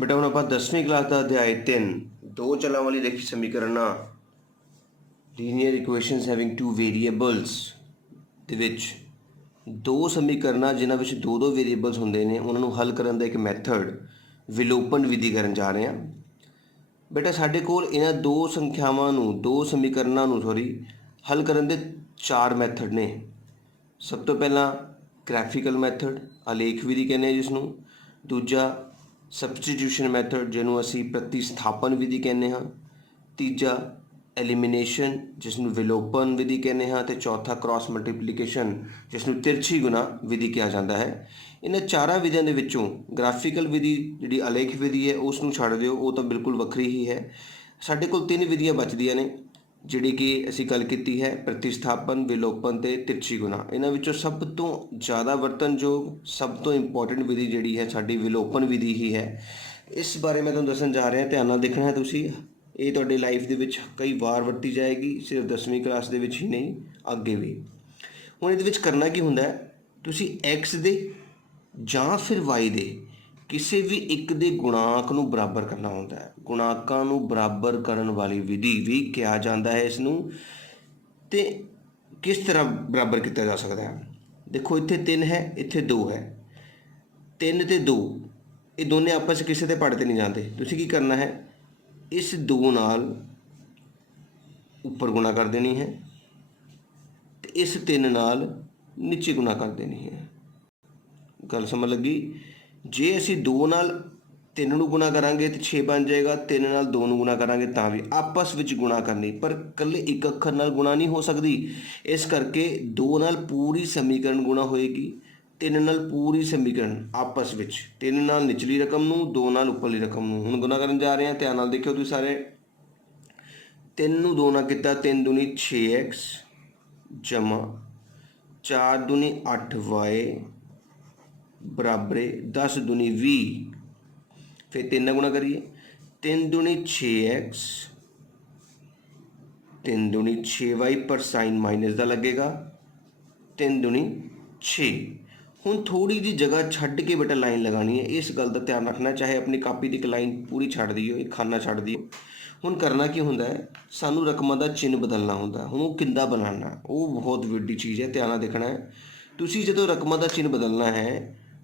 बेटा ਹੁਣ ਆਪਾਂ 10ਵੀਂ ਕਲਾਸ ਦਾ ਅਧਿਆਇ 3 ਦੋ ਚਲਾਂ ਵਾਲੀ ਰੇਖੀ ਸਮੀਕਰਨਾਂ linear equations having two variables ਦੇ ਵਿੱਚ ਦੋ ਸਮੀਕਰਨਾਂ ਜਿਨ੍ਹਾਂ ਵਿੱਚ ਦੋ ਦੋ ਵੇਰੀਏਬਲਸ ਹੁੰਦੇ ਨੇ ਉਹਨਾਂ ਨੂੰ ਹੱਲ ਕਰਨ ਦਾ ਇੱਕ ਮੈਥਡ ਵਿਲੋਪਨ ਵਿਧੀ ਕਰਨ ਜਾ ਰਹੇ ਹਾਂ। बेटा साढ़े कोल इन्हां दो संख्यावां नूं दो समीकरणां नूं हल करन दे चार मैथड ने। सब तो पहला ग्राफिकल मैथड आलेख विधि कहने जिसनूं, दूजा सबस्टिट्यूशन मैथड जिन्हों असी प्रतिस्थापन विधि कहने हाँ, तीजा एलिमिनेशन जिसनूं विलोपन विधि कहने हाँ, ते चौथा क्रॉस मल्टीप्लीकेशन जिसनूं तिरछी गुना विधि कहा जाता है। इन्हां चारां विधियां दे विचों ग्राफिकल विधि जिहड़ी आलेख विधि है उसनूं छड्ड दिओ, वो तो बिल्कुल वक्री ही है। साडे कोल तीन विधियां बचदियां ने जिहड़ी कि असीं गल कीती है प्रतिस्थापन, विलोपन ते तिरछी गुना। इन्हां विचों सब तो ज़्यादा वरतनयोग सब तो इंपॉर्टेंट विधि जिहड़ी है साडी विलोपन विधि ही है। इस बारे मैं तुहानूं दस्सण जा रहा, ध्यान नाल देखना है तुसीं। ये तुहाडी लाइफ दे विच कई वार वरती जाएगी, सिर्फ 10वीं क्लास दे विच ही नहीं, अगे भी। हुण इहदे विच करना की हुंदा है, तुसीं एक्स दे ਜਾਂ ਫਿਰ y ਦੇ ਕਿਸੇ ਵੀ ਇੱਕ ਦੇ ਗੁਣਾਂਕ ਨੂੰ ਬਰਾਬਰ ਕਰਨਾ ਹੁੰਦਾ ਹੈ। ਗੁਣਾਂਕਾਂ ਨੂੰ ਬਰਾਬਰ ਕਰਨ ਵਾਲੀ ਵਿਧੀ ਵੀ ਕਿਹਾ ਜਾਂਦਾ ਹੈ ਇਸ ਨੂੰ। ਤੇ ਕਿਸ ਤਰ੍ਹਾਂ ਬਰਾਬਰ ਕੀਤਾ ਜਾ ਸਕਦਾ ਹੈ? ਦੇਖੋ ਇੱਥੇ 3 ਹੈ, ਇੱਥੇ 2 ਹੈ। 3 ਤੇ 2 ਇਹ ਦੋਨੇ ਆਪਸ ਕਿਸੇ ਦੇ ਪੜ ਤੇ ਨਹੀਂ ਜਾਂਦੇ। ਤੁਸੀਂ ਕੀ ਕਰਨਾ ਹੈ, ਇਸ 2 ਨਾਲ ਉੱਪਰ ਗੁਣਾ ਕਰ ਦੇਣੀ ਹੈ ਤੇ ਇਸ 3 ਨਾਲ ਨੀਚੇ ਗੁਣਾ ਕਰ ਦੇਣੀ ਹੈ। गल समझ लगी? जे असी 2 नाल 3 नूं गुणा करांगे तो 6 बन जाएगा, 3 नाल 2 नूं गुणा करांगे तां भी आपस विच गुणा करनी, पर कल्ले एक अखर नाल गुणा नहीं हो सकती। इस करके 2 नाल पूरी समीकरण गुणा होएगी, 3 नाल पूरी समीकरण आपस विच, 3 नाल निचली रकम नूं, 2 नाल उपरली रकम नूं। हुण गुणा करन जा रहे हैं, ध्यान नाल देखियो तुसीं सारे। 3 नूं 2 नाल कीता, 3 दूनी 6x जमा 4 दूनी 8y बराबर 10 दूनी 20। फिर 3 गुणा करिए, 3 दूनी 6x, 3 दूनी 6y पर साइन माइनस का लगेगा, 3 दूनी 6। हुण थोड़ी जी जगह छड्ड के बेटा लाइन लगानी है, इस गल का ध्यान रखना। चाहे अपनी कापी की एक लाइन पूरी छड्ड दिओ, एक खाना छड्ड दिओ। हुण करना की हुंदा है, सानू रकमां दा चिन्ह बदलना हुंदा। हुण वो किंदा बनाना, वो बहुत वड्डी चीज़ है, ध्यान देखना है। तुसीं जदों रकमां दा चिन्ह बदलना है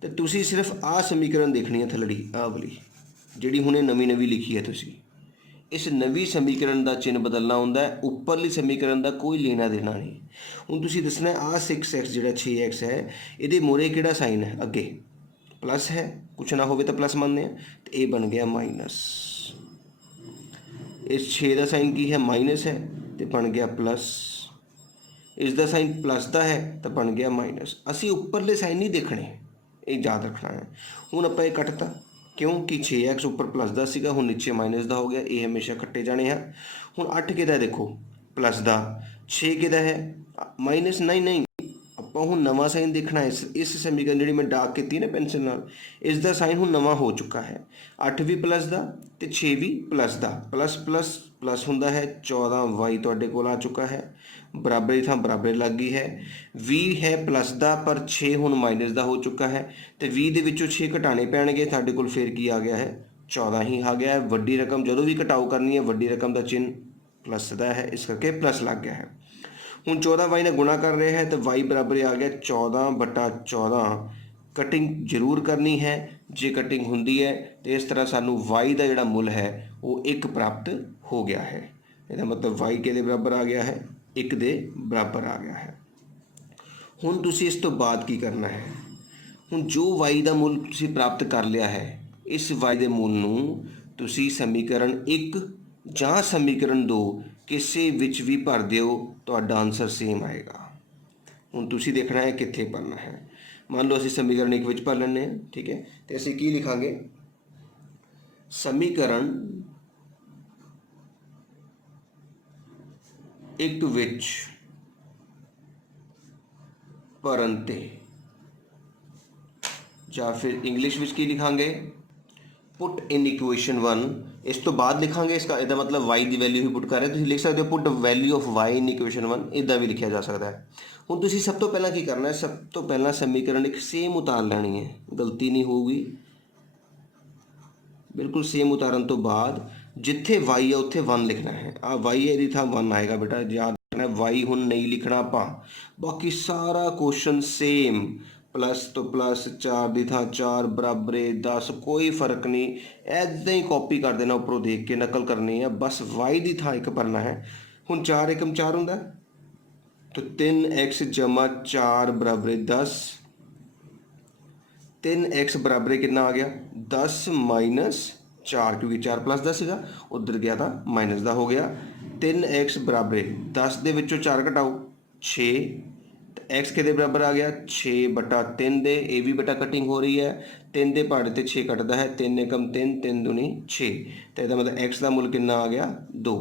तो तुसी सिर्फ आ समीकरण देखनी है, थलड़ी आ वाली जिहड़ी हुणे नवीं नवीं लिखी है। तुसी इस नवीं समीकरण का चिन्ह बदलना होंदा है, उपरली समीकरण का कोई लेना देना नहीं। हुण तुसी दसना आ 6x जिहड़ा 6x है, इहदे मोरे किहड़ा साइन है, अगे प्लस है, कुछ ना होवे तो प्लस मानने हैं, तो ये बन गया माइनस। इस 6 का साइन की है, माइनस है, तो बन गया प्लस। इसका साइन प्लस का है तो बन गया माइनस। असी उपरले साइन नहीं देखने, ये याद रखना है। हुण आपां ये कटता क्योंकि 6x उपर प्लस का सीगा, हुण नीचे माइनस का हो गया, ये हमेशा कट्टे जाने हैं। हुण 8 किहदा देखो प्लस का, 6 किहदा है माइनस। नहीं आपां हुण नवां साइन देखना है। इस समीकरण जिहड़ी मैं डाक कीती ना पेंसिल नाल, इसका साइन हुण नवां हो चुका है। 8 भी प्लस का तो 6 भी प्लस का, प्लस प्लस प्लस हुंदा है। 14y तुहाडे कोल आ चुका है, बराबरी थां बराबरी लग गई है। 20 है प्लस का, पर 6 हुण माइनस का हो चुका है, तो 20 दे विचों 6 घटाने पैणगे, साडे कोल फिर की आ गया है 14 ही आ गया है। वड्डी रकम जदों भी घटाओ करनी है, वड्डी रकम का चिन्ह प्लस का है, इस करके प्लस लग गया है। हुण 14y ने गुणा कर रहे हैं तो y बराबर आ गया 14/14। कटिंग जरूर करनी है, जे कटिंग हुंदी है तो इस तरह सानू y का जिहड़ा मुल है वो 1 प्राप्त हो गया है। इसका मतलब y के बराबर आ गया है, 1 दे बराबर आ गया है। हुण तुसीं इस तो बाद की करना है। हुण जो y का मुल तुसीं प्राप्त कर लिया है, इस y के मुल नूं तुसीं समीकरण 1 जां समीकरण 2 किसी विच भी भर दिओ, तुहाडा आंसर सेम आएगा। हुण तुसीं देखना है कित्थे भरना है। मान लो असीं समीकरण 1 विच भर लैंदे हैं, ठीक है, तो असीं की लिखांगे, समीकरण 1 विच भरन ते, या फिर इंग्लिश विच की लिखांगे, पुट इन इक्वेशन 1। इस तो बाद लिखांगे, इसका इहदा मतलब y की वैल्यू ही पुट कर रहे हैं। तुसीं लिख सकते हो put value of y in equation 1, इदा भी लिखा जा सकता है। हुण तुसीं सब तो पहला की करना है, सब तो पहला समीकरण एक सेम उतार लैनी है, गलती नहीं होगी। बिल्कुल सेम उतारन तो बाद जिथे y है उत्थे 1 लिखना है। आ y है ਇਹਦੀ ਥਾਂ 1 ਆਏਗਾ बेटा, याद रखना y ਹੁਣ नहीं लिखना ਆਪਾਂ। बाकी सारा क्वेश्चन सेम, प्लस तो प्लस, 4 ਦੀ ਥਾਂ 4 बराबरे 10, कोई फर्क नहीं। ऐदा ही कॉपी कर देना, उपरों देख के नकल करनी है बस। y ਦੀ ਥਾਂ 1 भरना है। ਹੁਣ 4 एकम 4 ਹੁੰਦਾ, तो 3x जमा 4 बराबरे 10। 3x बराबर कितना आ गया 10 माइनस 4, क्योंकि 4 प्लस 10 ਸੀਗਾ, उधर गया था माइनस का हो गया। 3x बराबर 10 ਦੇ ਵਿੱਚੋਂ 4 ਘਟਾਓ 6, तो x किहदे बराबर आ गया 6 बटा 3 दे। ये भी बेटा कटिंग हो रही है, 3 ਦੇ ਪਹਾੜੇ ਤੇ 6 कटता है, 3 एकम 3, 3 दूनी 6, तो इसका मतलब x का मुल कितना आ गया 2।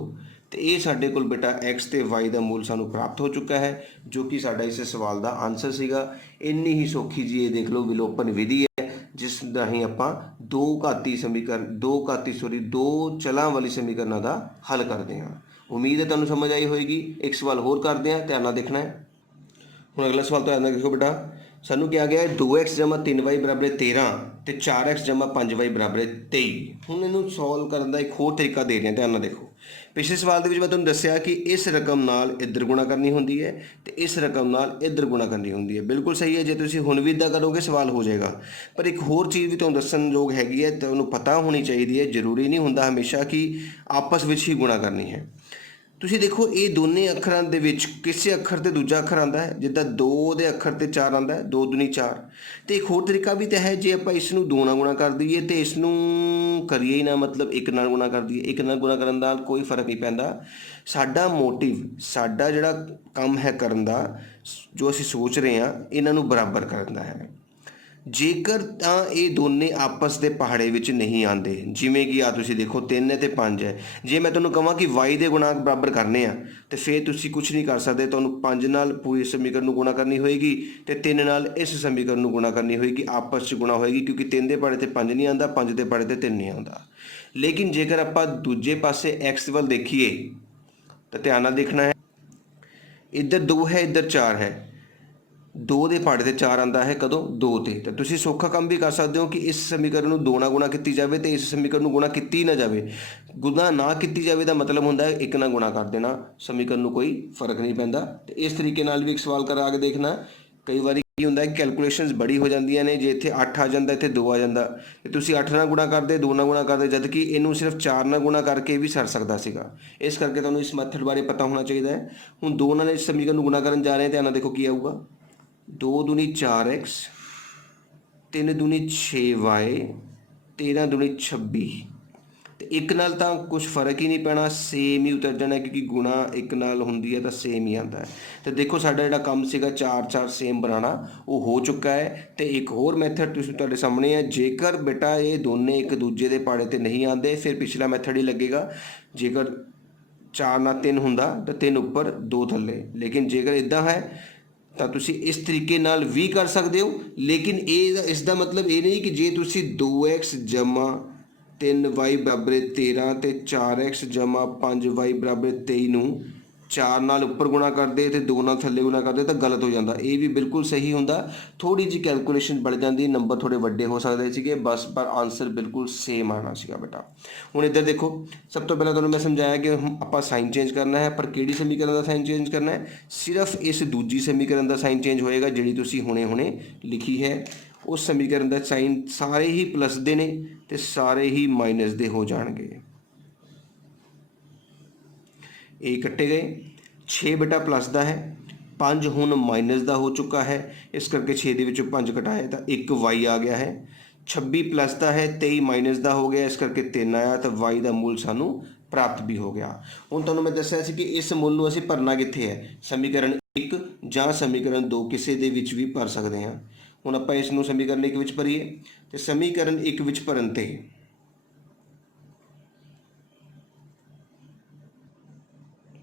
तो ये साढ़े कोल बेटा x ਤੇ y ਦਾ ਮੁੱਲ ਸਾਨੂੰ प्राप्त हो चुका है, जो कि साडा इस सवाल का आंसर सीगा। इन्नी ही सौखी जी ये देख लो विलोपन विधि है, जिस राही आपां दो चलां वाली समीकरणों का हल करते हैं। उम्मीद है तुहानूं समझ आई होएगी। एक सवाल होर करते हैं, ध्यान नाल देखना है। हुण अगला सवाल ध्यान नाल देखो बेटा, सानू क्या गया 2x जमा 3y बराबर 13 तो 4x जमा 5y बराबर 23। हुण इहनूं सॉल्व करन दा एक होर तरीका दे रहे हैं, ध्यान नाल देखो। पिछले सवाल दे विच मैं तुहानूं दस्सिया कि इस रकम नाल इधर गुणा करनी होंदी है तो इस रकम नाल इधर गुणा करनी होंदी है। बिल्कुल सही है, जे तुसीं हुण भी इदां करोगे सवाल हो जाएगा। पर एक होर चीज़ भी तुहानूं दस्सण योग हैगी है, तुहानूं पता होनी चाहिए है। जरूरी नहीं हुंदा हमेशा कि आपस विच ही गुणा करनी है। ਤੁਸੀਂ ਦੇਖੋ ਇਹ ਦੋਨੇ ਅੱਖਰਾਂ ਦੇ ਵਿੱਚ ਕਿਸੇ ਅੱਖਰ ਤੇ ਦੂਜਾ ਅੱਖਰ ਆਂਦਾ ਹੈ, ਜਿੱਦਾਂ 2 ਦੇ ਅੱਖਰ ਤੇ 4 ਆਂਦਾ ਹੈ, 2 दूनी 4। ਤੇ ਇੱਕ ਹੋਰ ਤਰੀਕਾ ਵੀ ਤਾਂ ਹੈ, ਜੇ ਆਪਾਂ ਇਸ ਨੂੰ 2 ਨਾਲ ਗੁਣਾ ਕਰ ਦਈਏ ਤੇ ਇਸ ਨੂੰ ਕਰੀਏ ਹੀ ਨਾ, ਮਤਲਬ 1 ਨਾਲ ਗੁਣਾ ਕਰ ਦਈਏ। 1 ਨਾਲ ਗੁਣਾ ਕਰਨ ਨਾਲ ਕੋਈ ਫਰਕ ਨਹੀਂ ਪੈਂਦਾ। ਸਾਡਾ ਮੋਟਿਵ, ਸਾਡਾ ਜਿਹੜਾ ਕੰਮ ਹੈ ਕਰਨ ਦਾ, ਜੋ ਅਸੀਂ ਸੋਚ ਰਹੇ ਹਾਂ, ਇਹਨਾਂ ਨੂੰ ਬਰਾਬਰ ਕਰਨ ਦਾ ਹੈ। ਜੇਕਰ ਤਾਂ ਇਹ ਦੋਨੇ ਆਪਸ ਦੇ ਪਹਾੜੇ ਵਿੱਚ ਨਹੀਂ ਆਉਂਦੇ, ਜਿਵੇਂ ਕਿ ਆ ਤੁਸੀਂ ਦੇਖੋ 3 ਹੈ ਤੇ 5 ਹੈ, ਜੇ ਮੈਂ ਤੁਹਾਨੂੰ ਕਹਾਂ ਕਿ y ਦੇ ਗੁਣਾਂਕ ਬਰਾਬਰ ਕਰਨੇ ਆ ਤੇ ਫਿਰ ਤੁਸੀਂ ਕੁਝ ਨਹੀਂ ਕਰ ਸਕਦੇ। ਤੁਹਾਨੂੰ 5 ਨਾਲ ਪੂਰੀ ਸਮੀਕਰਨ ਨੂੰ ਗੁਣਾ ਕਰਨੀ ਹੋਏਗੀ ਤੇ 3 ਨਾਲ ਇਸ ਸਮੀਕਰਨ ਨੂੰ ਗੁਣਾ ਕਰਨੀ ਹੋਏਗੀ, ਆਪਸ 'ਚ ਗੁਣਾ ਹੋਏਗੀ, ਕਿਉਂਕਿ 3 ਦੇ ਪਹਾੜੇ ਤੇ 5 ਨਹੀਂ ਆਉਂਦਾ, 5 ਦੇ ਪਹਾੜੇ ਤੇ 3 ਨਹੀਂ ਆਉਂਦਾ। ਲੇਕਿਨ ਜੇਕਰ ਆਪਾਂ ਦੂਜੇ ਪਾਸੇ x ਵੱਲ ਦੇਖੀਏ ਤਾਂ ਧਿਆਨ ਨਾਲ ਦੇਖਣਾ ਹੈ, ਇੱਧਰ 2 ਹੈ, ਇੱਧਰ 4 ਹੈ। 2 ਦੇ ਪਹਾੜੇ ਤੇ 4 ਆਂਦਾ ਹੈ ਕਦੋਂ 2 ਤੇ। ਤਾਂ ਤੁਸੀਂ ਸੌਖਾ ਕੰਮ ਵੀ ਕਰ ਸਕਦੇ ਹੋ ਕਿ ਇਸ ਸਮੀਕਰਨ ਨੂੰ 2 ਨਾਲ ਗੁਣਾ ਕੀਤੀ ਜਾਵੇ ਤੇ ਇਸ ਸਮੀਕਰਨ ਨੂੰ ਗੁਣਾ ਕੀਤੀ ਨਾ ਜਾਵੇ। ਗੁਣਾ ਨਾ ਕੀਤੀ ਜਾਵੇ ਦਾ ਮਤਲਬ ਹੁੰਦਾ ਹੈ 1 ਨਾਲ ਗੁਣਾ ਕਰ ਦੇਣਾ, ਸਮੀਕਰਨ ਨੂੰ ਕੋਈ ਫਰਕ ਨਹੀਂ ਪੈਂਦਾ। ਤੇ ਇਸ ਤਰੀਕੇ ਨਾਲ ਵੀ ਇੱਕ ਸਵਾਲ ਕਰਾ ਕੇ ਦੇਖਣਾ। ਕਈ ਵਾਰੀ ਕੀ ਹੁੰਦਾ ਹੈ ਕੈਲਕੂਲੇਸ਼ਨਸ ਬੜੀ ਹੋ ਜਾਂਦੀਆਂ ਨੇ, ਜੇ ਇੱਥੇ 8 ਆ ਜਾਂਦਾ ਇੱਥੇ 2 ਆ ਜਾਂਦਾ ਤੇ ਤੁਸੀਂ 8 ਨਾਲ ਗੁਣਾ ਕਰਦੇ 2 ਨਾਲ ਗੁਣਾ ਕਰਦੇ, ਜਦ ਕਿ ਇਹਨੂੰ ਸਿਰਫ 4 ਨਾਲ ਗੁਣਾ ਕਰਕੇ ਵੀ ਸਰ ਸਕਦਾ ਸੀਗਾ। ਇਸ ਕਰਕੇ ਤੁਹਾਨੂੰ ਇਸ ਮੈਥਡ ਬਾਰੇ ਪਤਾ ਹੋਣਾ ਚਾਹੀਦਾ ਹੈ। ਹੁਣ 2 ਨਾਲ ਇਸ ਸਮੀਕਰਨ ਨੂੰ ਗੁਣਾ ਕਰਨ ਜਾ ਰਹੇ ਹਾਂ, ਧਿਆਨ ਨਾਲ ਦੇਖੋ ਕੀ ਆਊਗਾ। 2 दूनी 4x, 3 दूनी 6y, 13 दूनी 26। तो एक नाल तो कुछ फर्क ही नहीं पैना, सेम ही उतर जाना, क्योंकि गुणा एक नाल होंदी है तो सेम ही आता है। तो देखो साडा जिहड़ा काम सीगा 4 4 सेम बनाना वो हो चुका है। तो एक होर मैथड तुहाडे सामने है, जेकर बेटा ये दोने एक दूजे के पहाड़े ते नहीं आते फिर पिछला मैथड ही लगेगा। जेकर 4 ਨਾਲ 3 ਹੁੰਦਾ तो 3 ਉੱਪਰ 2 ਥੱਲੇ, लेकिन जेकर इदां है ਤਾਂ ਤੁਸੀਂ ਇਸ ਤਰੀਕੇ ਨਾਲ ਵੀ ਕਰ ਸਕਦੇ ਹੋ। ਲੇਕਿਨ ਇਸ ਦਾ ਮਤਲਬ ਇਹ ਨਹੀਂ ਕਿ ਜੇ ਤੁਸੀਂ 2x ਜਮਾ 3y ਬਰਾਬਰ 13 ਤੇ 4x ਜਮਾ 5y ਬਰਾਬਰ 23 ਨੂੰ 4 ਨਾਲ ਉੱਪਰ ਗੁਣਾ ਕਰਦੇ ਤੇ 2 ਨਾਲ ਥੱਲੇ ਗੁਣਾ ਕਰਦੇ ਤਾਂ ਗਲਤ ਹੋ ਜਾਂਦਾ। ਇਹ ਵੀ ਬਿਲਕੁਲ ਸਹੀ ਹੁੰਦਾ, ਥੋੜੀ ਜਿਹੀ ਕੈਲਕੂਲੇਸ਼ਨ बढ़ ਜਾਂਦੀ, ਨੰਬਰ ਥੋੜੇ ਵੱਡੇ ਹੋ ਸਕਦੇ ਸੀਗੇ ਬਸ, ਪਰ ਆਨਸਰ ਬਿਲਕੁਲ ਸੇਮ ਆਣਾ ਸੀਗਾ ਬੇਟਾ। ਹੁਣ ਇੱਧਰ ਦੇਖੋ, ਸਭ ਤੋਂ ਪਹਿਲਾਂ ਤੁਹਾਨੂੰ ਮੈਂ ਸਮਝਾਇਆ ਕਿ ਆਪਾਂ ਸਾਈਨ ਚੇਂਜ ਕਰਨਾ ਹੈ, ਪਰ ਕਿਹੜੀ ਸਮੀਕਰਨ ਦਾ ਸਾਈਨ ਚੇਂਜ ਕਰਨਾ ਹੈ, ਸਿਰਫ ਇਸ ਦੂਜੀ ਸਮੀਕਰਨ ਦਾ ਸਾਈਨ ਚੇਂਜ ਹੋਏਗਾ ਜਿਹੜੀ ਤੁਸੀਂ ਹੁਣੇ ਲਿਖੀ ਹੈ। ਉਸ ਸਮੀਕਰਨ ਦਾ ਸਾਈਨ ਸਾਰੇ ਹੀ ਪਲੱਸ ਦੇ ਨੇ ਤੇ ਸਾਰੇ ਹੀ ਮਾਈਨਸ ਦੇ ਹੋ ਜਾਣਗੇ। ਇਹ ਕੱਟੇ गए, 6 बेटा प्लस का है, 5 हुण माइनस का हो चुका है, इस करके 6 ਦੇ ਵਿੱਚੋਂ 5 ਘਟਾਇਆ ਤਾਂ 1 y आ गया है। 26 प्लस का है, 23 माइनस का हो गया, इस करके 3 आया तो y का मुल सानू प्राप्त भी हो गया। हुण तुहानूं मैं दस्सिया सी कि इस मुल नूं असीं भरना कित्थे है, समीकरण 1 ਜਾਂ समीकरण 2 ਕਿਸੇ ਦੇ ਵਿੱਚ ਵੀ ਭਰ ਸਕਦੇ ਹਾਂ। ਹੁਣ ਆਪਾਂ ਇਸ ਨੂੰ समीकरण 1 ਵਿੱਚ ਭਰੀਏ ਤੇ समीकरण 1 ਵਿੱਚ ਭਰਨ ਤੇ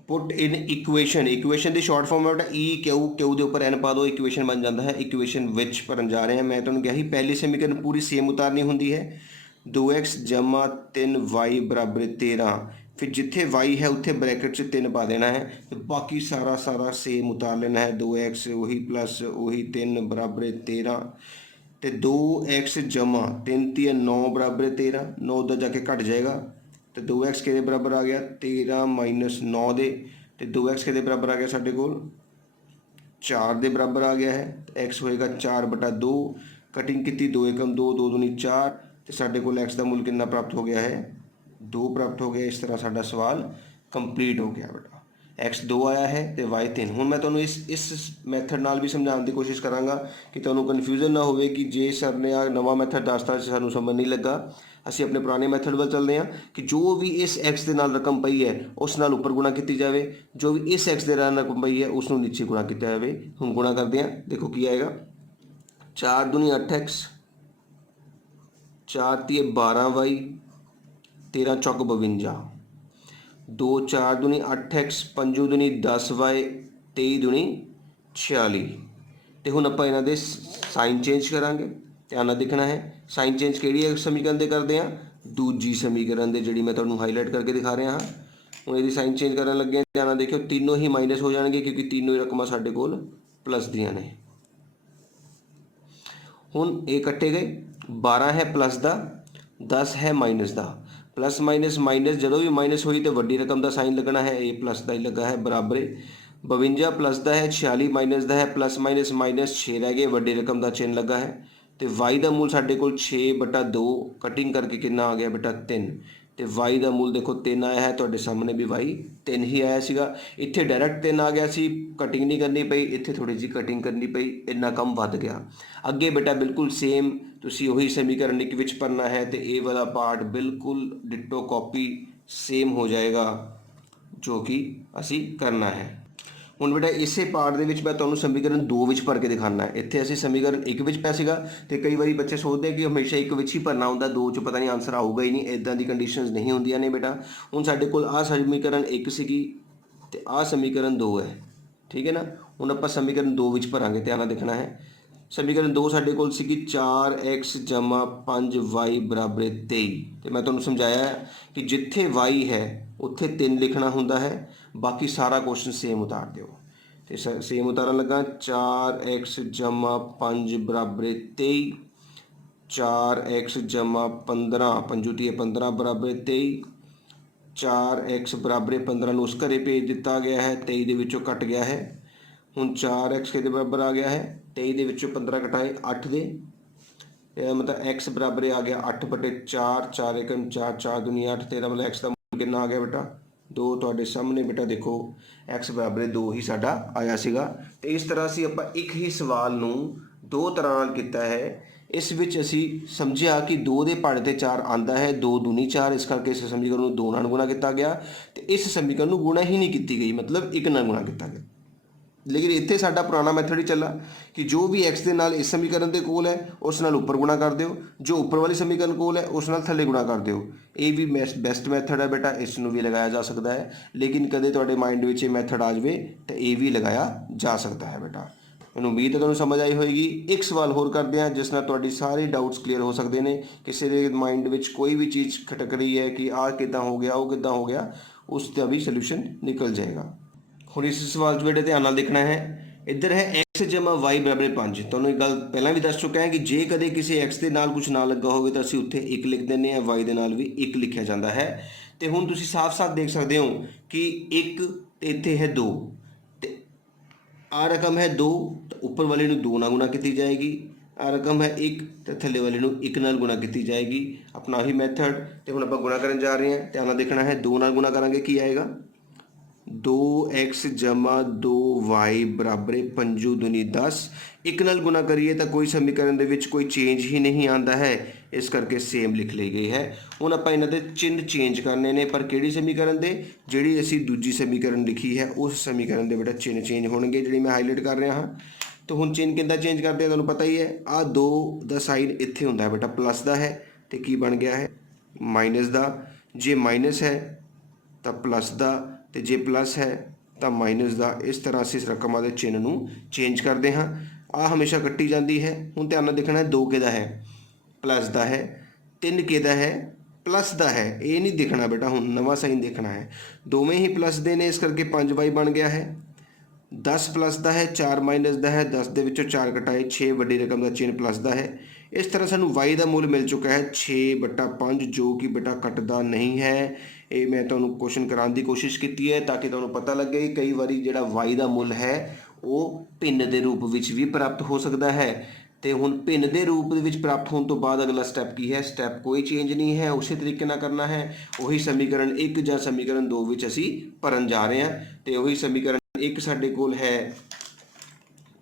पुट इन इक्वेशन, इक्वेशन की शॉर्ट फॉर्म है ई क्यू, क्यू के उपर एन पा दो, इक्वेशन बन जाता है। इक्वेशन विच भरन जा रहे हैं, मैं तुहानूं कहा ही पहली समीकरण पूरी सेम उतारनी होंदी है। 2x जमा 3y बराबर 13, फिर जिथे y है उत्थे ब्रैकेट च 3 पा देना है, तो बाकी सारा सेम उतार लेना है। 2x वही प्लस वही 3 बराबर 13, तो 2x जमा 3 × 9 बराबर 13, 9 दा जाके घट जाएगा तो 2x के बराबर आ गया 13 - 9 दे, तो 2x के बराबर आ गया साढ़े को 4 के बराबर आ गया है। एक्स होएगा 4/2, कटिंग की 2 एकम 2, 2 दूनी 4, तो साढ़े को एक्स का मूल कितना प्राप्त हो गया है 2 प्राप्त हो गया। इस तरह साडा सवाल कंप्लीट हो गया बेटा। एक्स 2 आया है तो वाई 3। हुण मैं तुहानूं इस मैथड नाल भी समझाउण की कोशिश करांगा कि तुहानूं कन्फ्यूजन ना होवे कि जे सर ने आ नवा मैथड दसता सानूं समझ नहीं लगा, असीं अपने पुराने मैथड वल चलदे हां कि जो भी इस एक्स दे नाल रकम पई है उस नाल उपर गुणा की जाए, जो भी इस एक्स दे नाल रकम पई है उसनूं नीचे गुणा किया जाए। हुण गुणा करदे हां, देखो की आएगा 4 दूनी 8x, 4 × 3 12y, 13 × 4 52, 2 4 दूनी 8x, 5 दूनी 10y, 23 दूनी 46। तो हुण आपां इन्हां दे साइन चेंज करांगे, ध्यान नाल देखना है। साइन चेंज किहड़ी समीकरण दे करदे हां, दूजी समीकरण दे जिहड़ी मैं तुहानूं हाईलाइट करके दिखा रहा हाँ। हुण इहदी साइन चेंज करन लगे ध्यान नाल देखियो, तीनों ही माइनस हो जाएंगे क्योंकि तीनों ही रकमां साडे कोल प्लस दियां ने। हुण ये कट्टे गए, 12 है प्लस का, 10 है माइनस का। प्लस माइनस माइनस जो भी माइनस हुई तो वड्डी रकम का साइन लगना है, ये प्लस का ही लगा है बराबर। 52 प्लस का है, 46 माइनस का है, प्लस माइनस माइनस 6 रह गए, वड्डी रकम का चिन्ह लगा है। तो वाई का मूल साढ़े को 6/2, कटिंग करके कितना आ गया बेटा 3। तो वाई का मूल देखो 3 आया है, तो सामने भी वाई 3 ही आया सीगा। इत्थे डायरैक्ट 3 आ गया सी, कटिंग नहीं करनी पई, इत्थे थोड़ी जी कटिंग करनी पई, इन्ना कम वध गया। अगे बेटा बिल्कुल सेम तुसी वही समीकरण एक विच भरना है, तो ये वाला पार्ट बिल्कुल डिटो कॉपी सेम हो जाएगा जो कि असी करना है। हुण बेटा इसे पार्ट दे विच मैं तुहानूं समीकरण 2 विच भर के दिखाना है। इत्थे असीं समीकरण 1 विच पिया सीगा, ते कई बारी बच्चे सोचते हैं कि हमेशा 1 विच ही भरना हुंदा, 2 च पता नहीं आंसर आऊगा ही नहीं, इदां दी कंडीशनस नहीं होंदियां ने बेटा। हुण साडे कोल आ समीकरण 1 सीगी ते आ समीकरण 2 है, ठीक है ना। हुण आपां समीकरण 2 विच भरांगे, ध्यान नाल देखना है। समीकरण 2 साडे कोल सीगी 4x + 5y = 23, तो मैं तुहानूं समझाया है कि जिथे y है उत्थे 3 लिखना हुंदा है, बाकी सारा क्वेश्चन सेम उतार दिओ। तो सेम उतारन लगा 4x + 5 = 23, 4x + 15, 5 × 15 = 23, 4x = 15 नूं उस घरे भेज दिता गया है, 23 दे विचों कट गया है। हुण 4x के बराबर आ गया है, 23 दे विचों 15 घटाए 8 दे, मतलब x बराबर आ गया 8/4, 4 एकम 4, 4 दूनी 8, 13, मतलब x का मूल कितना आ गया बेटा 2। तुहाडे सामने बेटा देखो x बराबर 2 ही साडा आया सीगा। तो इस तरह असीं आपां एक ही सवाल नूं दो तरह नाल कीता है। इस विच असीं समझिया कि 2 दे पहाड़े ते 4 आंदा है, 2 दूनी 4, इस करके इस समीकरण नूं 2 नाल गुणा किया गया, तो इस समीकरण नूं गुणा ही नहीं की गई, मतलब 1 नाल गुणा किया गया। लेकिन इत्थे साडा पुराना मैथड ही चला कि जो भी एक्स के नाल इस समीकरण के कोल है उस नाल उपर गुणा कर दिओ, जो उपर वाली समीकरण कोल है उस नाल थल्ले गुणा कर दिओ। ये भी बेस्ट मैथड है बेटा, इसनूं भी लगाया जा सकता है, लेकिन कदे तुहाडे माइंड विच ये मैथड आ जाए तो ये भी लगाया जा सकता है बेटा। मैनूं उम्मीद है तुहानूं समझ आई होएगी। एक सवाल होर करते हैं जिस नाल तुहाडी सारी डाउट्स क्लीयर हो सकते हैं। किसी के माइंड विच कोई भी चीज़ खटक रही है कि आ किदां हो गया, वो किदां हो गया, उसका भी सोल्यूशन निकल जाएगा। हुण इस सवाल 'च बेटे ध्यान नाल देखना है। इधर है x = y = 5। तुहानूं एक गल पहलां भी दस चुका है कि जे कदे किसी x के नाल कुछ ना लगा होवे तो असीं उत्थे 1 लिख दिंदे हां, y दे नाल भी 1 लिखिया जाता है। तो हुण तुसीं साफ साफ देख सकते हो कि 1 ते इत्थे है 2, तो आ रकम है 2, तो उपर वाले नूं 2 नाल गुणा की जाएगी। आ रकम है 1, तो थल्ले वाले नूं 1 नाल गुणा की जाएगी। अपना ही मैथड। तो हुण आपां गुणा करन जा रहे हैं, ध्यान नाल देखना है। 2 नाल गुणा करांगे की आएगा 2x + 2y = 5 दूनी 10। 1 नाल गुणा करिए तो कोई समीकरण दे विच कोई चेंज ही नहीं आता है, इस करके सेम लिख ली गई है। हुण आपां इन्हां दे चिन्ह चेंज करने ने, पर किहड़ी समीकरण दे, जिहड़ी असीं दूजी समीकरण लिखी है उस समीकरण दे बेटा चिन्ह चेंज होणगे, जिहड़ी मैं हाईलाइट कर रहा हाँ। तो हुण चिन्ह किद्दां चेंज करते हैं तुहानूं पता ही है। आ 2 दा साइन इत्थे हुंदा है बेटा प्लस का है, तो की बन गया है माइनस का। जे माइनस है तो प्लस का, तो जे प्लस है तो माइनस का। इस तरह असीं इस रकमां दे चिन्ह नूं चेंज करते हाँ। आ हमेशा कट्टी जाती है। हुण ध्यान नाल देखना है 2 किहदा है प्लस का है, 3 किहदा है प्लस का है, ये नहीं देखना बेटा। हुण नवां साइन देखना है, दोवें ही प्लस दे ने, इस करके 5y बन गया है। 10 प्लस का है, 4 माइनस का है, 10 ਦੇ ਵਿੱਚੋਂ 4 ਘਟਾਏ 6 ਵੱਡੀ ਰਕਮ ਦਾ ਚਿੰਨ੍ਹ ਪਲੱਸ ਦਾ ਹੈ। ਇਸ ਤਰ੍ਹਾਂ ਸਾਨੂੰ y ਦਾ ਮੁੱਲ ਮਿਲ ਚੁੱਕਾ ਹੈ 6/5 ਜੋ ਕਿ ਬੇਟਾ ਕੱਟਦਾ ਨਹੀਂ ਹੈ। ਇਹ ਮੈਂ ਤੁਹਾਨੂੰ ਕੁਐਸਚਨ ਕਰਾਉਣ ਦੀ ਕੋਸ਼ਿਸ਼ ਕੀਤੀ ਹੈ ਤਾਂ ਕਿ ਤੁਹਾਨੂੰ ਪਤਾ ਲੱਗੇ ਕਈ ਵਾਰੀ ਜਿਹੜਾ y ਦਾ ਮੁੱਲ ਹੈ ਉਹ ਭਿੰਨ ਦੇ ਰੂਪ ਵਿੱਚ ਵੀ ਪ੍ਰਾਪਤ ਹੋ ਸਕਦਾ ਹੈ। ਤੇ ਹੁਣ ਭਿੰਨ ਦੇ ਰੂਪ ਦੇ ਵਿੱਚ ਪ੍ਰਾਪਤ ਹੋਣ ਤੋਂ ਬਾਅਦ ਅਗਲਾ ਸਟੈਪ ਕੀ ਹੈ, ਸਟੈਪ ਕੋਈ ਚੇਂਜ ਨਹੀਂ ਹੈ, ਉਸੇ ਤਰੀਕੇ ਨਾਲ ਕਰਨਾ ਹੈ। ਉਹੀ ਸਮੀਕਰਨ 1 ਜਾਂ ਸਮੀਕਰਨ 2 ਵਿੱਚ ਅਸੀਂ ਭਰਨ ਜਾ ਰਹੇ ਹਾਂ। ਤੇ ਉਹੀ ਸਮੀਕਰਨ 1 ਸਾਡੇ ਕੋਲ ਹੈ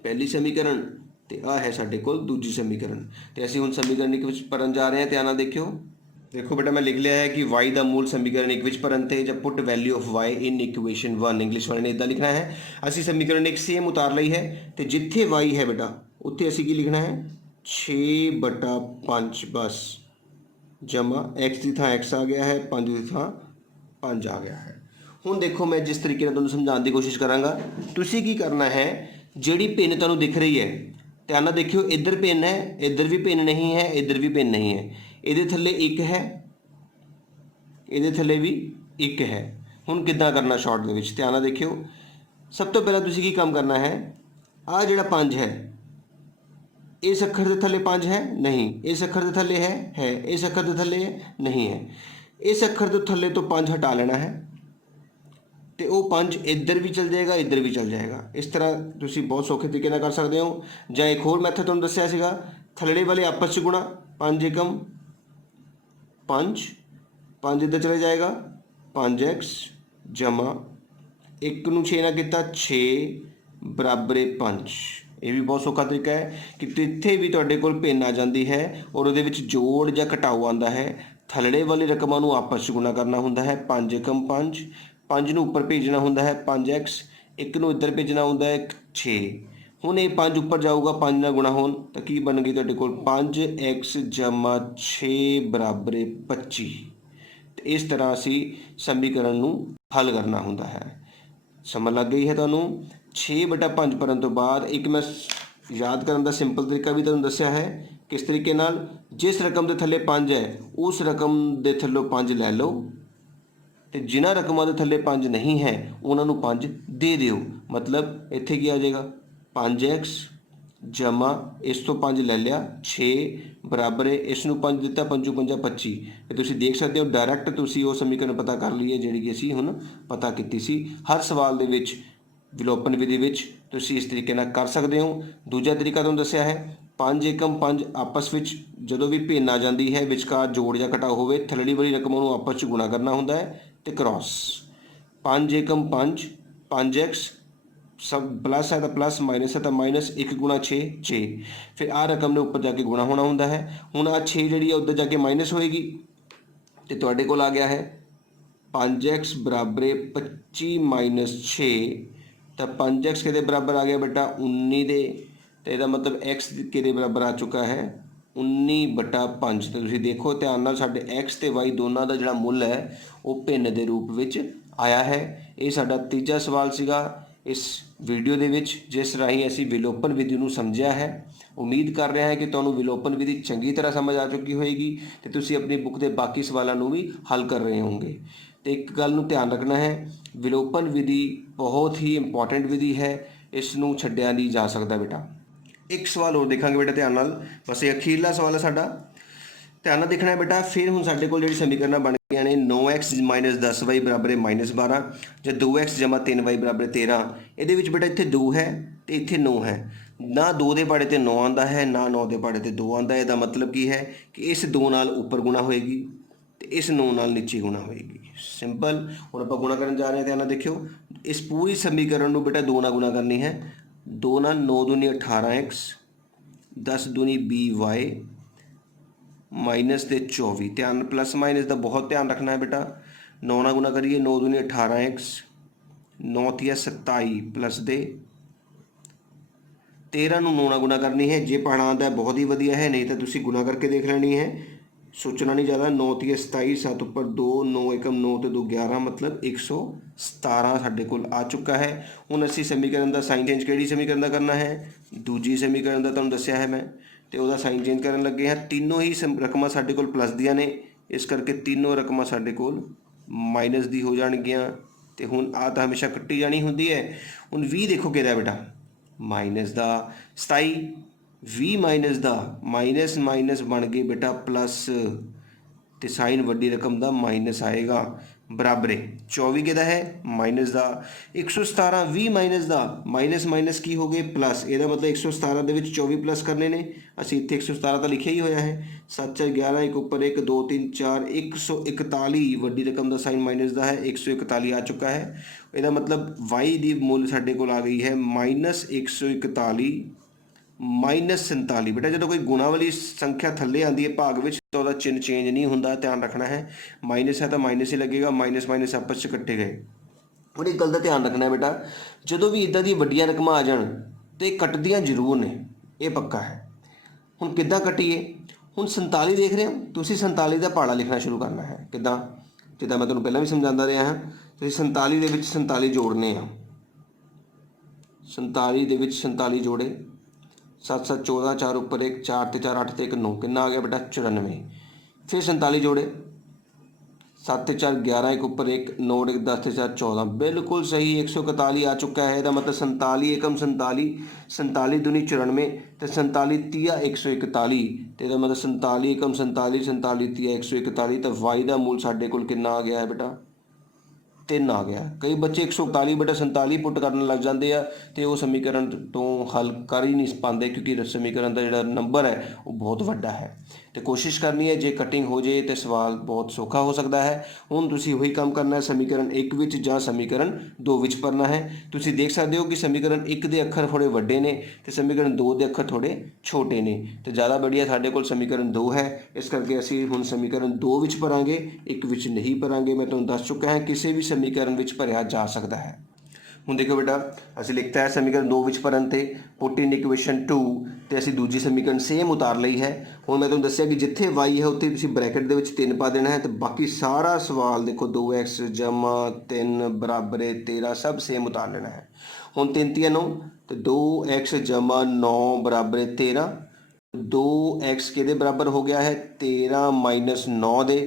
ਪਹਿਲੀ ਸਮੀਕਰਨ ਤੇ ਆ ਹੈ ਸਾਡੇ ਕੋਲ ਦੂਜੀ ਸਮੀਕਰਨ। ਤੇ ਅਸੀਂ ਹੁਣ ਸਮੀਕਰਨ 1 ਵਿੱਚ ਭਰਨ ਜਾ ਰਹੇ ਹਾਂ। ਧਿਆਨ ਨਾਲ ਦੇਖਿਓ। देखो बेटा मैं लिख लिया है कि y का मूल समीकरण 1 ਵਿੱਚ ਭਰਨ ਤੇ जब put value of y in equation 1 English वाले ने इदा लिखना है। ਅਸੀਂ ਸਮੀਕਰਨ 1 सेम उतार ਲਈ है ਤੇ ਜਿੱਥੇ y है बेटा ਉੱਥੇ ਅਸੀਂ ਕੀ ਲਿਖਣਾ ਹੈ 6/5 बस जमा x ਦੀ ਥਾਂ x ਆ ਗਿਆ ਹੈ 5 ਦੀ ਥਾਂ 5 ਆ ਗਿਆ ਹੈ। ਹੁਣ ਦੇਖੋ ਮੈਂ ਜਿਸ ਤਰੀਕੇ ਨਾਲ ਤੁਹਾਨੂੰ ਸਮਝਾਉਣ ਦੀ ਕੋਸ਼ਿਸ਼ ਕਰਾਂਗਾ ਤੁਸੀਂ ਕੀ ਕਰਨਾ ਹੈ ਜਿਹੜੀ ਪਿੰਨ ਤੁਹਾਨੂੰ ਦਿਖ ਰਹੀ ਹੈ ਧਿਆਨ ਨਾਲ ਦੇਖਿਓ ਇੱਧਰ ਪਿੰਨ ਹੈ ਇੱਧਰ ਵੀ ਪਿੰਨ ਨਹੀਂ ਹੈ ਇੱਧਰ ਵੀ ਪਿੰਨ ਨਹੀਂ ਹੈ ਇਹਦੇ ਥੱਲੇ ਇੱਕ ਹੈ ਇਹਦੇ ਥੱਲੇ ਵੀ ਇੱਕ ਹੈ। ਹੁਣ ਕਿੱਦਾਂ ਕਰਨਾ ਸ਼ਾਰਟ ਦੇ ਵਿੱਚ ਧਿਆਨ ਨਾਲ ਦੇਖਿਓ। ਸਭ ਤੋਂ ਪਹਿਲਾਂ ਤੁਸੀਂ ਕੀ ਕੰਮ ਕਰਨਾ ਹੈ ਆਹ ਜਿਹੜਾ 5 ਹੈ ਇਸ ਅੱਖਰ ਦੇ ਥੱਲੇ 5 ਹੈ ਨਹੀਂ, ਇਸ ਅੱਖਰ ਦੇ ਥੱਲੇ ਹੈ ਇਸ ਅੱਖਰ ਦੇ ਥੱਲੇ ਨਹੀਂ ਹੈ। ਇਸ ਅੱਖਰ ਦੇ ਥੱਲੇ ਤੋਂ 5 ਹਟਾ ਲੈਣਾ ਹੈ ਤੇ ਉਹ 5 ਇੱਧਰ ਵੀ ਚਲ ਜਾਏਗਾ ਇੱਧਰ ਵੀ ਚਲ ਜਾਏਗਾ। ਇਸ ਤਰ੍ਹਾਂ ਤੁਸੀਂ ਬਹੁਤ ਸੌਖੇ ਤਰੀਕੇ ਨਾਲ ਕਰ ਸਕਦੇ ਹੋ। ਜਾਂ ਇੱਕ ਹੋਰ ਮੈਥਡ ਤੁਹਾਨੂੰ ਦੱਸਿਆ ਸੀਗਾ ਥੱਲੜੇ ਵਾਲੇ ਆਪਸ 'ਚ ਗੁਣਾ 5 ਏਕਮ 5 5 ਇੱਧਰ ਚਲੇ ਜਾਏਗਾ 5x ਜਮਾ 1 ਨੂੰ 6 ਨਾਲ ਕੀਤਾ 6 ਬਰਾਬਰ 5। ਇਹ ਵੀ ਬਹੁਤ ਸੌਖਾ ਤਰੀਕਾ ਹੈ ਕਿ ਜਿੱਥੇ ਵੀ ਤੁਹਾਡੇ ਕੋਲ ਪਿੰਨ ਆ ਜਾਂਦੀ ਹੈ ਔਰ ਉਹਦੇ ਵਿੱਚ ਜੋੜ ਜਾਂ ਘਟਾਓ ਆਉਂਦਾ ਹੈ ਥੱਲੜੇ ਵਾਲੀ ਰਕਮਾਂ ਨੂੰ ਆਪਸ 'ਚ ਗੁਣਾ ਕਰਨਾ ਹੁੰਦਾ ਹੈ 5 ਏਕਮ 5 5 ਨੂੰ ਉੱਪਰ ਭੇਜਣਾ ਹੁੰਦਾ ਹੈ 5x 1 ਨੂੰ ਇੱਧਰ ਭੇਜਣਾ ਹੁੰਦਾ ਹੈ 6। ਹੁਣ ਇਹ 5 ਉੱਪਰ ਜਾਊਗਾ 5 ਨਾਲ ਗੁਣਾ ਹੋਣ ਤਾਂ ਕੀ ਬਣ ਗਈ ਤੁਹਾਡੇ ਕੋਲ 5x ਜਮਾ 6 ਬਰਾਬਰ 25। ਤੇ ਇਸ ਤਰ੍ਹਾਂ ਅਸੀਂ ਸਮੀਕਰਨ ਨੂੰ ਹੱਲ ਕਰਨਾ ਹੁੰਦਾ ਹੈ। ਸਮਝ ਲੱਗ ਗਈ ਹੈ ਤੁਹਾਨੂੰ। 6/5 ਭਰਨ ਤੋਂ ਬਾਅਦ ਇੱਕ ਮੈਂ ਯਾਦ ਕਰਨ ਦਾ ਸਿੰਪਲ ਤਰੀਕਾ ਵੀ ਤੁਹਾਨੂੰ ਦੱਸਿਆ ਹੈ ਕਿਸ ਤਰੀਕੇ ਨਾਲ ਜਿਸ ਰਕਮ ਦੇ ਥੱਲੇ 5 ਹੈ ਉਸ ਰਕਮ ਦੇ ਥੱਲੋਂ 5 ਲੈ ਲਓ ਤੇ ਜਿਨ੍ਹਾਂ ਰਕਮਾਂ ਦੇ ਥੱਲੇ 5 ਨਹੀਂ ਹੈ ਉਹਨਾਂ ਨੂੰ 5 ਦੇ ਦਿਓ। ਮਤਲਬ ਇੱਥੇ ਕੀ ਆ ਜਾਏਗਾ 5x ਜਮਾ ਇਸ ਤੋਂ 5 ਲੈ ਲਿਆ 6 ਬਰਾਬਰ ਹੈ ਇਸ ਨੂੰ 5 ਦਿੱਤਾ 5 5 25। ਇਹ ਤੁਸੀਂ ਦੇਖ ਸਕਦੇ ਹੋ ਡਾਇਰੈਕਟ ਤੁਸੀਂ ਉਹ ਸਮੀਕਰਨ ਪਤਾ ਕਰ ਲਈ ਹੈ ਜਿਹੜੀ ਕਿ ਅਸੀਂ ਹੁਣ ਪਤਾ ਕੀਤੀ ਸੀ। ਹਰ ਸਵਾਲ ਦੇ ਵਿੱਚ ਵਿਲੋਪਨ ਵਿਧੀ ਵਿੱਚ ਤੁਸੀਂ ਇਸ ਤਰੀਕੇ ਨਾਲ ਕਰ ਸਕਦੇ ਹੋ। ਦੂਜਾ ਤਰੀਕਾ ਤੁਹਾਨੂੰ ਦੱਸਿਆ ਹੈ 5 ਏਕਮ 5 ਆਪਸ ਵਿੱਚ ਜਦੋਂ ਵੀ ਭਿੰਨ ਆ ਜਾਂਦੀ ਹੈ ਵਿਚਕਾਰ ਜੋੜ ਜਾਂ ਘਟਾਓ ਹੋਵੇ ਥੱਲੜੀ ਵਾਲੀ ਰਕਮਾਂ ਨੂੰ ਆਪਸ 'ਚ ਗੁਣਾ ਕਰਨਾ ਹੁੰਦਾ ਹੈ ਤੇ ਕ੍ਰਾਸ 5 ਏਕਮ 5 5x सब प्लस है तो प्लस माइनस है तो माइनस 1 गुणा 6 6 फिर आ रकम ने ऊपर जाके गुणा होना होंगे है। हुण आ 6 जी उधर जाके माइनस होएगी तो तुहाडे कोल आ गया है 5x बराबर 25 माइनस 6 तो 5x के बराबर आ गया बेटा 19 दे तो यदा मतलब x के बराबर आ चुका है 19/5। तो तुसीं देखो ध्यान नाल साडे x ते y दोनों का जिहड़ा मुल है वो भिन्न के रूप में आया है। ये साडा तीजा सवाल सीगा इस वीडियो ਦੇ ਵਿੱਚ ਜਿਸ ਰਾਹੀਂ ਅਸੀਂ ਵਿਲੋਪਨ ਵਿਧੀ ਨੂੰ ਸਮਝਿਆ ਹੈ। ਉਮੀਦ ਕਰ ਰਿਹਾ ਹਾਂ ਕਿ ਤੁਹਾਨੂੰ ਵਿਲੋਪਨ ਵਿਧੀ ਚੰਗੀ ਤਰ੍ਹਾਂ ਸਮਝ ਆ ਚੁੱਕੀ ਹੋਏਗੀ ਤੇ ਤੁਸੀਂ ਆਪਣੀ ਬੁੱਕ ਦੇ ਬਾਕੀ ਸਵਾਲਾਂ ਨੂੰ ਵੀ ਹੱਲ ਕਰ ਰਹੇ ਹੋਵੋਗੇ। ਤੇ ਇੱਕ ਗੱਲ ਨੂੰ ਧਿਆਨ ਰੱਖਣਾ ਹੈ ਵਿਲੋਪਨ ਵਿਧੀ ਬਹੁਤ ਹੀ ਇੰਪੋਰਟੈਂਟ ਵਿਧੀ ਹੈ ਇਸ ਨੂੰ ਛੱਡਿਆ ਨਹੀਂ ਜਾ ਸਕਦਾ ਬੇਟਾ। ਇੱਕ ਸਵਾਲ ਹੋਰ ਦੇਖਾਂਗੇ ਬੇਟਾ ਧਿਆਨ ਨਾਲ ਬਸ ਇਹ ਅਖੀਰਲਾ ਸਵਾਲ ਹੈ ਸਾਡਾ ਧਿਆਨ ਨਾਲ ਦੇਖਣਾ ਹੈ ਬੇਟਾ। ਫਿਰ ਹੁਣ ਸਾਡੇ ਕੋਲ ਜਿਹੜੀ ਸਮੀਕਰਨਾਂ ਬਣ ਗਈਆਂ ਨੇ 9x ਮਾਈਨਸ 10y ਬਰਾਬਰ ਹੈ -12 ਜਾਂ 2x ਜਮਾ 3y ਬਰਾਬਰ 13। ਇਹਦੇ ਵਿੱਚ ਬੇਟਾ ਇੱਥੇ 2 ਹੈ ਤੇ ਇੱਥੇ 9 ਹੈ ਨਾ 2 ਦੇ ਪਾੜੇ ਤੇ 9 ਆਉਂਦਾ ਹੈ ਨਾ 9 ਦੇ ਪਾੜੇ ਤੇ 2 ਆਉਂਦਾ ਹੈ। ਇਹਦਾ ਮਤਲਬ ਕੀ ਹੈ ਕਿ ਇਸ 2 ਨਾਲ ਉੱਪਰ ਗੁਣਾ ਹੋਏਗੀ ਤੇ ਇਸ 9 ਨਾਲ ਨੀਚੇ ਗੁਣਾ ਹੋਏਗੀ। ਸਿੰਪਲ। ਹੁਣ ਆਪਾਂ ਗੁਣਾ ਕਰਨ ਜਾ ਰਹੇ ਹਾਂ ਧਿਆਨ ਨਾਲ ਦੇਖਿਓ ਇਸ ਪੂਰੀ ਸਮੀਕਰਨ ਨੂੰ ਬੇਟਾ 2 ਨਾਲ ਗੁਣਾ ਕਰਨੀ ਹੈ। 2 ਨਾਲ 9 दूनी 18x 10 दूनी 20y माइनस के 24। ध्यान प्लस माइनस का बहुत ध्यान रखना है बेटा। 9 ना गुना करिए 9 दूनी 18x 9 थिया 27 प्लस दे 13 ਨੂੰ 9 ਨਾਲ ਗੁਣਾ ਕਰਨੀ ਹੈ। ਜੇ ਪੜ੍ਹਨਾ ਆਉਂਦਾ ਬਹੁਤ ਹੀ ਵਧੀਆ ਹੈ ਨਹੀਂ ਤਾਂ ਤੁਸੀਂ ਗੁਣਾ ਕਰਕੇ ਦੇਖ ਲੈਣੀ ਹੈ ਸੋਚਣਾ ਨਹੀਂ ਜ਼ਿਆਦਾ। 9 थिया 27 7 ਉੱਪਰ 2 9 ਏਕਮ 9 ਤੇ 2 11 मतलब 117 ਸਾਡੇ ਕੋਲ ਆ ਚੁੱਕਾ ਹੈ। ਹੁਣ ਅਸੀਂ ਸਮੀਕਰਨ ਦਾ ਸਾਈਨ ਚੇਂਜ ਕਿਹੜੀ ਸਮੀਕਰਨ ਦਾ ਕਰਨਾ ਹੈ ਦੂਜੀ ਸਮੀਕਰਨ ਦਾ ਤੁਹਾਨੂੰ ਦੱਸਿਆ ਹੈ ਮੈਂ ਤੇ ਉਹਦਾ ਸਾਈਨ ਚੇਂਜ ਕਰਨ ਲੱਗੇ ਹਾਂ। तीनों ही रकमां साडे कोल प्लस दियां ने इस करके तीनों रकमां साडे कोल माइनस दी हो जाणगियां तो हुण आ तो हमेशा कट्टी जानी होंदी है। हुण 20 देखो किहदा बेटा माइनस दा 27 20 माइनस दा माइनस माइनस बन गए बेटा प्लस तो साइन वड्डी रकम का माइनस आएगा बराबरे 24 किहदा है माइनस का 117 20 माइनस का माइनस माइनस की हो गए प्लस ਇਹਦਾ मतलब 117 ਦੇ ਵਿੱਚ 24 प्लस करने ने ਅਸੀਂ ਇੱਥੇ 117 ਤਾਂ ਲਿਖਿਆ ਹੀ ਹੋਇਆ ਹੈ 7 4 11 एक ਉੱਪਰ 1 2 3 4 141 ਵੱਡੀ ਰਕਮ ਦਾ ਸਾਈਨ ਮਾਈਨਸ ਦਾ ਹੈ 141 ਆ ਚੁੱਕਾ ਹੈ ਇਹਦਾ मतलब y ਦੀ ਮੁੱਲ ਸਾਡੇ ਕੋਲ ਆ ਗਈ ਹੈ -141 -47 बेटा जो कोई गुणा वाली संख्या थले आती है भाग में तो वह चिन्ह चेंज नहीं होता ध्यान रखना है माइनस है तो माइनस ही लगेगा माइनस माइनस आपस च कट्टे गए और एक गल का ध्यान रखना है बेटा जो भी इदा दी वड्डियां रकम आ जान तो कटदियां जरूर ने ये पक्का है हुण किद्दां कट्टीए हुण 47 देख रहे हो तुसीं 47 का पहाड़ा लिखना शुरू करना है किद्दां जिद्दां मैं तुहानूं पहलां भी समझाता रहा हाँ तुसीं 47 दे विच 47 जोड़ने आ 47 दे विच 47 जोड़े 7 7 14 4 ऊपर 1 4 ते 4 8 ते 1 9 कितना आ गया बेटा 94 फिर 47 जोड़े 7 ते 4 11 एक ऊपर 1 9 1 10 ते 4 14 बिल्कुल सही 141 आ चुका है इसका मतलब 47 एकम 47 47 दूनी 94 तो 47 तिया 141 तो इसका मतलब 47 एकम 47 47 तिया 141 तो वाई का मूल साढ़े कोल कितना आ गया है बेटा 3 आ गया कई बच्चे 141 बेटा 47 पुट करने लग जाते हैं तो वो समीकरण तो हल कर ही नहीं पाते क्योंकि समीकरण का जो नंबर है वो बहुत वड्डा है तो कोशिश करनी है जे कटिंग हो जाए तो सवाल बहुत सौखा हो सकता है हुण तुसीं वही काम करना है समीकरण 1 विच जां समीकरण 2 विच भरना है तुसीं देख सकते हो कि समीकरण 1 के अखर थोड़े वड्डे ने तो समीकरण 2 के अखर थोड़े छोटे ने तो ज़्यादा बढ़िया साडे कोल समीकरण 2 है इस करके असीं हुण समीकरण 2 विच भरांगे 1 विच नहीं भरांगे मैं तुहानूं दस चुका है किसी भी समीकरण विच भरिया जा सकता है हुण देखो बेटा असीं लिखता है समीकरण 2 विच भरन ते पुट इन इक्वेशन 2 तो असीं दूजी समीकरण सेम उतार लई है हुण मैं तुहानूं दस्सिया कि जिथे y है उत्थे तुसीं ब्रैकेट दे विच 3 पा देना है तो बाकी सारा सवाल देखो 2x जमा 3 बराबर 13 सब सेम उतार लेना है हुण 3 3 9 तो 2x जमा 9 बराबर 13 2x किहदे बराबर हो गया है 13 माइनस 9 दे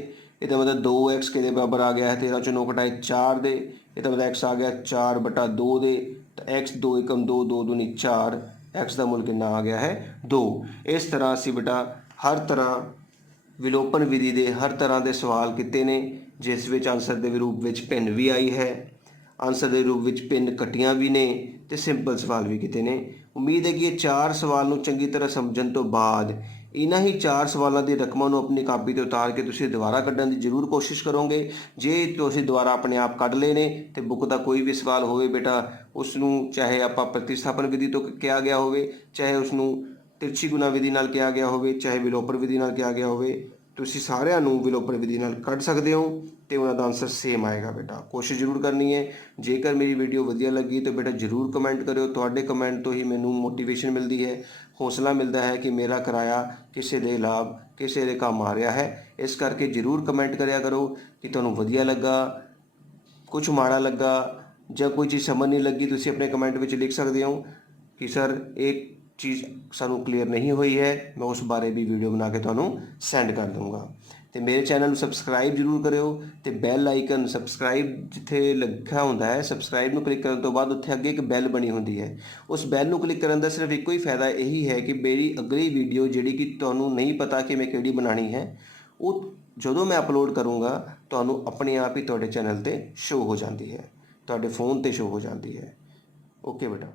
इसका मतलब 2x के बराबर आ गया है 13 चो 9 घटाए 4 दे इसका मतलब x आ गया 4 बटा 2 दे तो x 2 एकम 2 2 दूनी 4 x का मुल कितना आ गया है 2 इस तरह असी बेटा हर तरह विलोपन विधि के हर तरह के सवाल किए ने जिस विच आंसर के रूप में भिन्न भी आई है आंसर के रूप में भिन्न कटियां भी ने तो सिंपल सवाल भी किए ने उम्मीद है कि ये 4 सवाल नूं चंगी तरह समझण तो बाद इन्हां ही 4 सवालों की रकमां नूं अपनी कापी ते उतार के तुसीं दोबारा कड्ढण की जरूर कोशिश करोगे जे तुसीं दोबारा अपने आप कढ़ ले ने तो बुक का कोई भी सवाल होवे बेटा उसनूं चाहे आपां प्रतिस्थापन विधि तो किया गया होवे चाहे उसनूं तिरछी गुना विधि नाल किया गया होवे चाहे विलोपन विधि नाल किया गया होवे तुसीं सारिਆਂ ਨੂੰ विलोपन विधि नाल कढ़ सकते हो तो उन्होंने आंसर सेम आएगा बेटा कोशिश जरूर करनी है जेकर मेरी वीडियो वधिया लगी तो बेटा जरूर कमेंट करो तुहाडे कमेंट तो ही मैनू मोटिवेशन मिलती है हौसला मिलता है कि मेरा कराया किसी दे लाभ किसी दे काम आ रहा है इस करके जरूर कमेंट करिया करो कि तुहानू वधिया लगा कुछ माड़ा लगा ਜਾਂ कोई चीज़ समझ नहीं लगी तुसीं अपने कमेंट में लिख सकते हो कि सर एक चीज़ सानू क्लीयर नहीं हुई है मैं उस बारे भी वीडियो बना के तुहानू सेंड कर दूँगा तो मेरे चैनल सबसक्राइब जरूर करो तो बैल आइकन सबसक्राइब जिथे लिखा होंदा है सबसक्राइब में क्लिक करने तो बाद उत्थे अगे एक बैल बनी होंदी है उस बैल में क्लिक करने का सिर्फ एक ही फायदा यही है कि मेरी अगली वीडियो जिहड़ी कि तुहानू नहीं पता कि मैं किहड़ी बनानी है वो जो मैं अपलोड करूँगा तुहानू अपने आप ही तुहाडे चैनल पर शो हो जाती है तुहाडे फोन पर शो हो जाती है ओके बेटा।